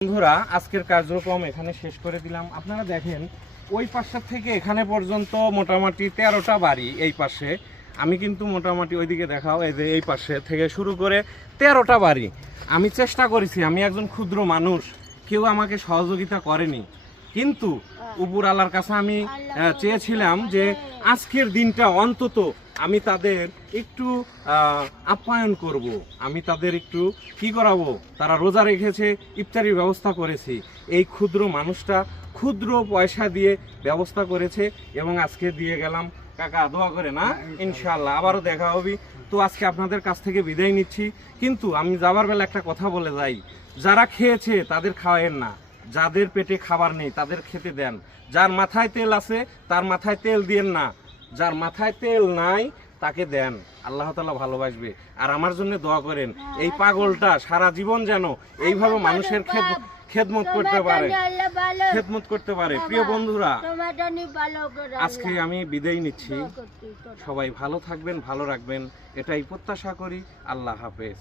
বন্ধুরা আজকের কার্যক্রম এখানে শেষ করে দিলাম। আপনারা দেখেন ওই পাশটা থেকে এখানে পর্যন্ত মোটামুটি 13টা বাড়ি। এই পাশে আমি কিন্তু মোটামুটি ওইদিকে দেখাও, এই যে এই পাশে থেকে শুরু করে 13টা বাড়ি। আমি চেষ্টা করেছি, আমি একজন ক্ষুদ্র মানুষ, কেউ আমাকে সহযোগিতা করেনি, কিন্তু উপর আল্লাহর কাছে আমি চেয়েছিলাম যে আজকের দিনটা অন্তত আমি তাদের একটু আপ্যায়ন করব, আমি তাদের একটু কি করাবো। তারা রোজা রেখেছে, ইফতারির ব্যবস্থা করেছি। এই ক্ষুদ্র মানুষটা ক্ষুদ্র পয়সা দিয়ে ব্যবস্থা করেছে এবং আজকে দিয়ে গেলাম। কাকা দোয়া করে না, ইনশাআল্লাহ আবারও দেখা হবে। তো আজকে আপনাদের কাছ থেকে বিদায় নিচ্ছি, কিন্তু আমি যাবার বেলা একটা কথা বলে যাই, যারা খেয়েছে তাদের খাওয়ায়েন না, যাদের পেটে খাবার নেই তাদের খেতে দেন। যার মাথায় তেল আছে তার মাথায় তেল দিয়েন না, যার মাথায় তেল নাই তাকে দেন। আল্লাহ তাআলা ভালোবাসবে। আর আমার জন্য দোয়া করেন, এই পাগলটা সারা জীবন যেন এইভাবে মানুষের খেদমত করতে পারে। প্রিয় বন্ধুরা, আজকে আমি বিদায় নিচ্ছি। সবাই ভালো থাকবেন, ভালো রাখবেন, এটাই প্রত্যাশা করি। আল্লাহ হাফেজ।